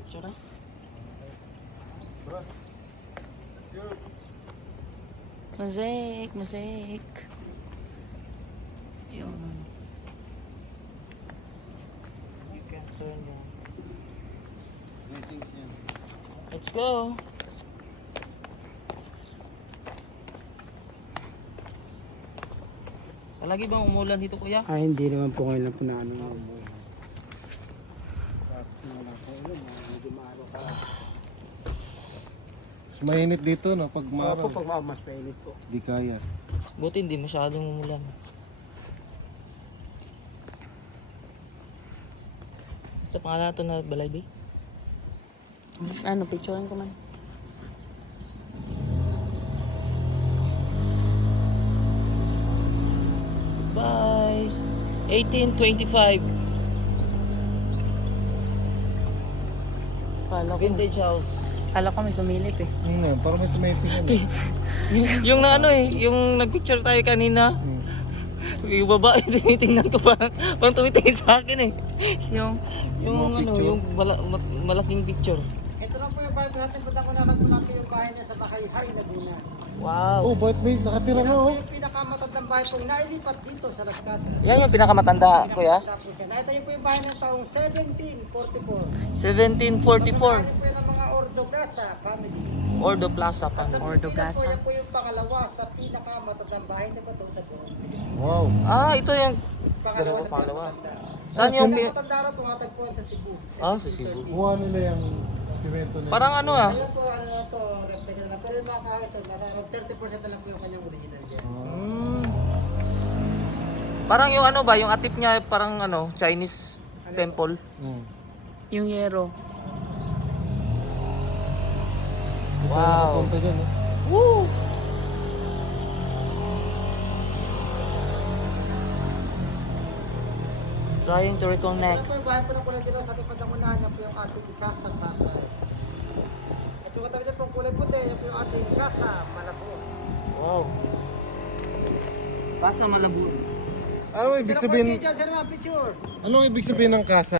Picture na. Mosaic, mosaic. Yun. You can turn down. Let's go. Palagi bang umulan dito, kuya? Ay, hindi naman po ngayon lang po na ano. Mas mainit dito no pag Opo, maaraw. pag mas painit po. Di kaya. Buti hindi masyadong umulan. Sa pangalan na ito na balay, ba? Ano, picturean ko man. Bye! 1825. Kala ko, vintage house. Kala ko may sumilip eh. Ano, parang may tumiting yan. Eh. Yung na ano eh, yung nagpicture tayo kanina. Yung babae, tinitingnan ko parang tumitingin sa akin eh. Yung ano, picture? yung malaking picture. Ito lang po yung bahay natin. Punta ko na nagpulapin yung bahay niya sa Bakayhay, Laguna. Wow. Oh, bakit may nakatira na Ito oh? yung pinakamatandang bahay pong nailipat dito sa Las Casas. Yan yung pinakamatanda, kuya. Tapos yan. Ito yung po yung bahay ng taong 1744. 1744. Bahay po yung ng mga Ordo Casa family. Ordo Plaza pa. Sa Ordo Pilipinas po, Plaza. yan po yung pangalawa sa pinakamatandang bahay na ito sa buong Pilipinas. Wow. Ah, ito yung Pangalawa sa pangalawa. pinakamatanda. Saan yung Pinakamatanda rin po matagpuan sa Cebu. Ah, sa Cebu. Kuha nila yung simento na. Parang ano ah. Ayun po, ano na to, replica na lang. Pero yung mga kahit ito, nasa 30% na lang po yung kanyang original dyan. Hmm. Parang yung ano ba, yung atip niya parang ano, Chinese temple. Yung yero. Wow. Punta dyan, oh. Woo! Trying to reconnect. Ito po yung bahay po ng kulay dilaw, sabi pa ng unahan niya po yung ating Casa Pasay. At yung katabi niya po yung kulay puti, yan po yung ating Casa Malabon. Wow. Pasa Malabon. Ano ibig sabihin? Dyan, sir, mga picture. Ano ibig sabihin ng kasa?